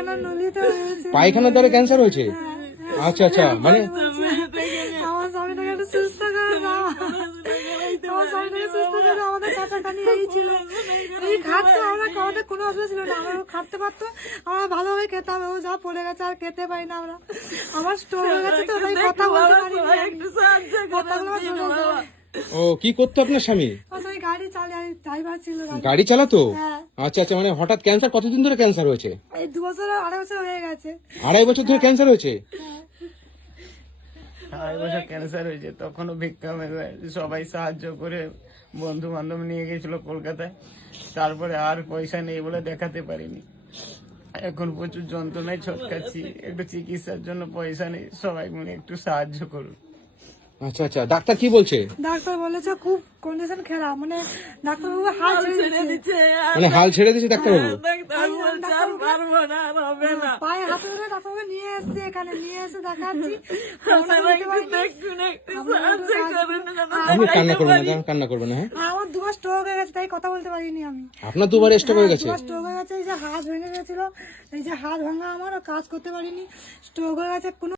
পায়খানা নলিতে হয়েছে। পায়খানার দ্বারা ক্যান্সার হয়েছে? আচ্ছা আচ্ছা, মানে আমার স্বামীটাকে একটু সুস্থ করে দাও, আমার স্বামীটাকে সুস্থ করে দাও। আমাদের কাটাকানি এই ছিল, এই খাটতো, আমরা খাওয়াতে কোনো অসুবিধা ছিল না, আমরা খাটতে পারতো, আমরা ভালোভাবে খেতাম। ও যা পড়ে গেছে আর খেতে পারি না আমরা, আমার স্টোর হয়ে গেছে তো তাই কথা বলতে পারি না, কথাগুলো আমার চলে যায়। ও কি করতো আপনার স্বামী? আমার স্বামী গাড়ি চালিয়ে ড্রাইভার ছিল, গাড়ি চালাতো? হ্যাঁ। আচ্ছা আচ্ছা, মানে হঠাৎ ক্যান্সার, কতদিন ধরে ক্যান্সার হয়েছে? এই 2 বছর 2.5 বছর হয়ে গেছে। 2.5 বছর ধরে ক্যান্সার হয়েছে? 2.5 বছর ক্যান্সার হয়েছে, তখনও ভিক্ষা মেলে সবাই সাহায্য করে বন্ধু বান্ধব নিয়ে গেছিল কলকাতায়। তারপরে আর পয়সা নেই বলে দেখাতে পারিনি। এখন প্রচুর যন্ত্রণায় ছটকাচ্ছি, একটু চিকিৎসার জন্য পয়সা নেই, সবাই মিলে একটু সাহায্য করুন। আচ্ছা আচ্ছা, ডাক্তার কি বলছে? ডাক্তার বলেছে খুব কন্ডিশন খারাপ, মানে ডাক্তারবাবু হাল ছেড়ে দিচ্ছে, মানে হাল ছেড়ে দিয়েছে ডাক্তারবাবু? পায়ে হাতে ধরে ডাক্তারবাবু নিয়ে এসছে, এখানে নিয়ে এসে দেখাচ্ছি। আপনি কান্না করবেন না, কান্না করবেন না, হ্যাঁ? আমার 2 বার স্ট্রোক হয়ে গেছে, তাই কথা বলতে পারিনি আমি। আপনার 2বার স্ট্রোক হয়ে গেছে? 2 বার স্ট্রোক হয়ে গেছে, এই যে হাত ভেঙে গেছিল, এই যে হাত ভাঙা আমার, কাজ করতে পারিনি, স্ট্রোক হয়ে গেছে। কোনো